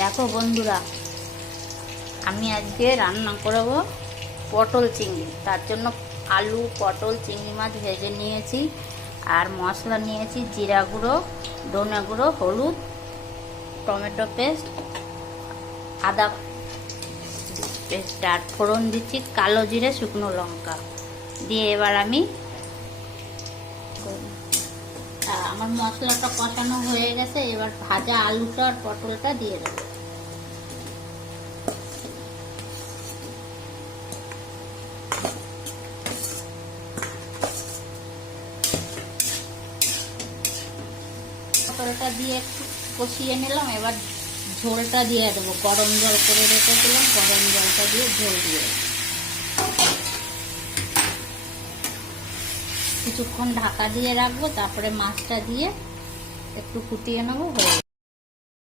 দেখো বন্ধুরা, আমি আজকে রান্না করব পটল চিংড়ি। তার জন্য আলু, পটল, চিংড়ি মাছ ভেজে নিয়েছি। আর মশলা নিয়েছি জিরা গুঁড়ো, ধনে গুঁড়ো, হলুদ, টমেটো পেস্ট, আদা পেস্ট, আর ফোড়ন দিচ্ছি কালো জিরে, শুকনো লঙ্কা দিয়ে। এবার আমি আমার মশলাটা কষানো হয়ে গেছে। এবার ভাজা আলুটা আর পটলটা দিয়ে দেবো। পটলটা দিয়ে একটু কষিয়ে নিলাম। এবার ঝোলটা দিয়ে দেবো। গরম জল করে রেখেছিলাম, গরম জলটা দিয়ে ঝোল দিয়ে কিছুক্ষণ ঢাকা দিয়ে রাখবো। তারপরে মাছটা দিয়ে একটু ফুটিয়ে নেবো। হয়ে